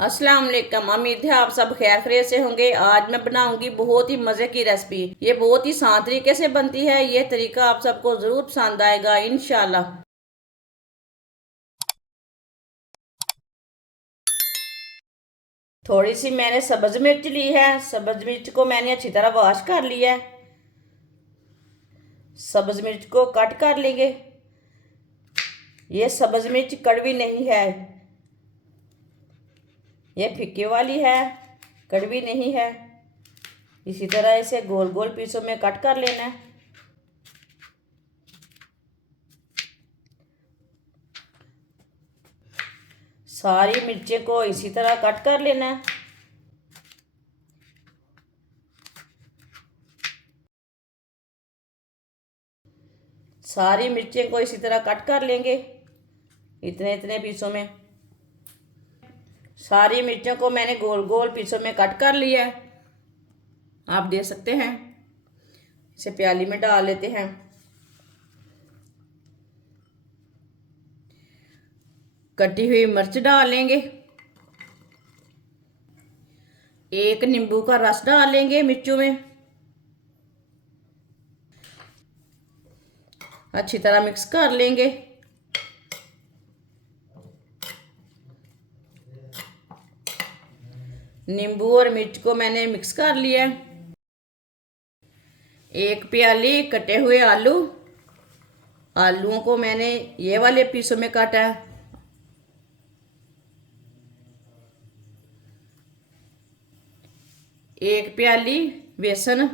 अस्सलाम वालेकुम। उम्मीद है आप सब खैर खैरियत से होंगे। आज मैं बनाऊंगी बहुत ही मज़े की रेसिपी। ये बहुत ही आसान तरीके से बनती है। ये तरीका आप सबको ज़रूर पसंद आएगा इंशाल्लाह। थोड़ी सी मैंने सब्ज़ मिर्च ली है। सब्ज़ मिर्च को मैंने अच्छी तरह वॉश कर लिया है। सब्ज़ मिर्च को कट कर लेंगे। ये सब्ज़ मिर्च कड़वी नहीं है, ये फिक्की वाली है, कड़वी नहीं है। इसी तरह इसे गोल गोल पीसों में कट कर लेना है। सारी मिर्चें को इसी तरह कट कर लेना है। सारी मिर्चें को इसी तरह कट कर लेंगे, इतने इतने पीसों में। सारी मिर्चों को मैंने गोल गोल पीसों में कट कर लिया है। आप देख सकते हैं। इसे प्याली में डाल लेते हैं। कटी हुई मिर्च डाल लेंगे। एक नींबू का रस डाल लेंगे मिर्चों में। अच्छी तरह मिक्स कर लेंगे। नींबू और मिर्च को मैंने मिक्स कर लिया है। एक प्याली कटे हुए आलू। आलूओं को मैंने ये वाले पीसों में काटा है। एक प्याली बेसन।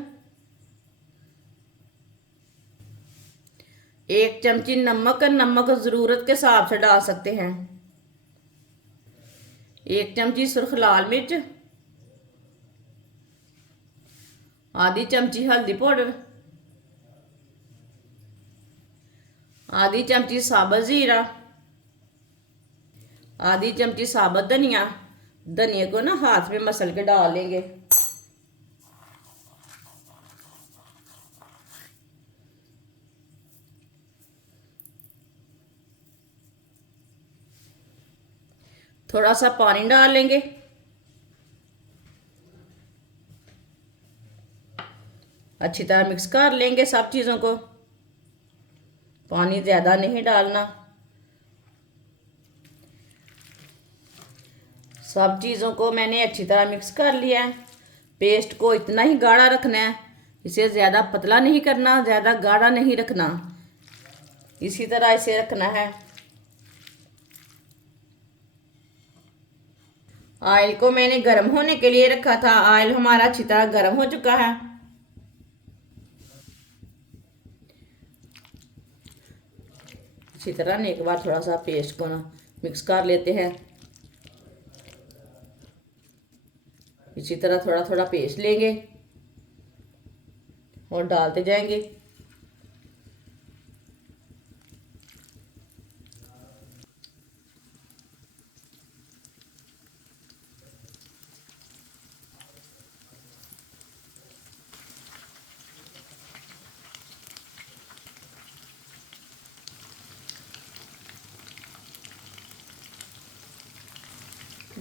एक चमची नमक। नमक ज़रूरत के हिसाब से डाल सकते हैं। एक चमची सुर्ख लाल मिर्च। आधी चमची हल्दी पाउडर। आधी चमची साबुत ज़ीरा। आधी चमची साबुत धनिया। धनिया को ना हाथ में मसल के डाल लेंगे। थोड़ा सा पानी डाल लेंगे। अच्छी तरह मिक्स कर लेंगे सब चीज़ों को। पानी ज़्यादा नहीं डालना। सब चीज़ों को मैंने अच्छी तरह मिक्स कर लिया है। पेस्ट को इतना ही गाढ़ा रखना है। इसे ज़्यादा पतला नहीं करना, ज़्यादा गाढ़ा नहीं रखना। इसी तरह इसे रखना है। ऑयल को मैंने गर्म होने के लिए रखा था। ऑयल हमारा अच्छी तरह गर्म हो चुका है। इसी तरह ना एक बार थोड़ा सा पेस्ट को ना मिक्स कर लेते हैं। इसी तरह थोड़ा थोड़ा पेस्ट लेंगे और डालते जाएंगे।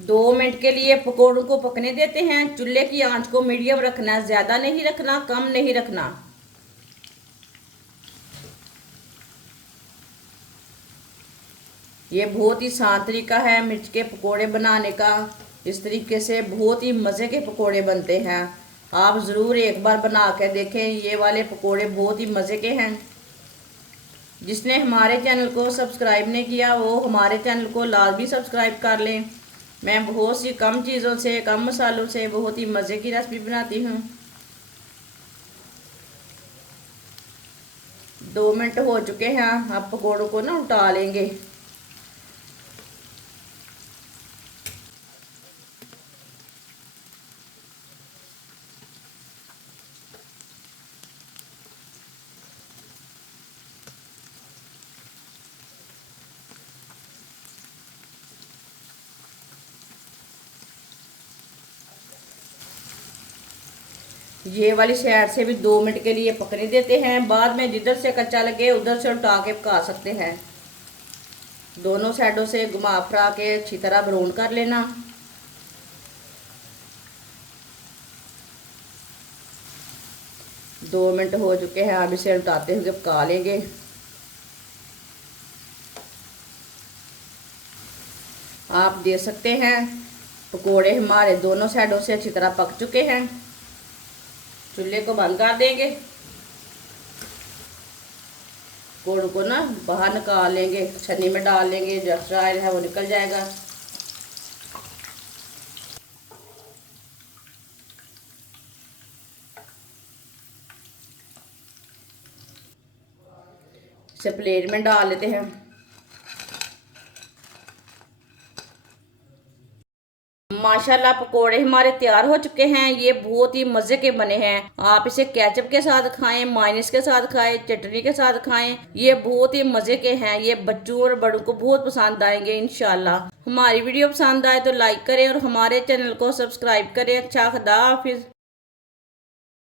दो मिनट के लिए पकौड़ों को पकने देते हैं। चूल्हे की आंच को मीडियम रखना है, ज़्यादा नहीं रखना, कम नहीं रखना। ये बहुत ही आसान तरीका है मिर्च के पकोड़े बनाने का। इस तरीके से बहुत ही मज़े के पकोड़े बनते हैं। आप ज़रूर एक बार बना के देखें। ये वाले पकोड़े बहुत ही मज़े के हैं। जिसने हमारे चैनल को सब्सक्राइब नहीं किया वो हमारे चैनल को लाजमी सब्सक्राइब कर लें। मैं बहुत सी कम चीज़ों से, कम मसालों से बहुत ही मज़े की रेसिपी बनाती हूँ। 2 मिनट हो चुके हैं। अब पकौड़ों को ना उल्टा लेंगे। ये वाली साइड से भी 2 मिनट के लिए पकने देते हैं। बाद में जिधर से कच्चा लगे उधर से उल्टा के पका सकते हैं। दोनों साइडों से घुमा फिरा के अच्छी तरह ब्राउन कर लेना। 2 मिनट हो चुके हैं, अब इसे उल्टाते हुए पका लेंगे। आप देख सकते हैं पकोड़े हमारे दोनों साइडों से अच्छी तरह पक चुके हैं। चूल्हे को बंद कर देंगे। गुड़ को ना बाहर निकाल लेंगे, छन्नी में डाल लेंगे, जो एक्स्ट्रा ऑयल है वो निकल जाएगा। इसे प्लेट में डाल लेते हैं। माशाल्लाह पकोड़े हमारे तैयार हो चुके हैं। ये बहुत ही मज़े के बने हैं। आप इसे केचप के साथ खाएं, मायोनीज के साथ खाएं, चटनी के साथ खाएं। ये बहुत ही मज़े के हैं। ये बच्चों और बड़ों को बहुत पसंद आएंगे इंशाल्लाह। हमारी वीडियो पसंद आए तो लाइक करें और हमारे चैनल को सब्सक्राइब करें। अच्छा, खुदा हाफिज़।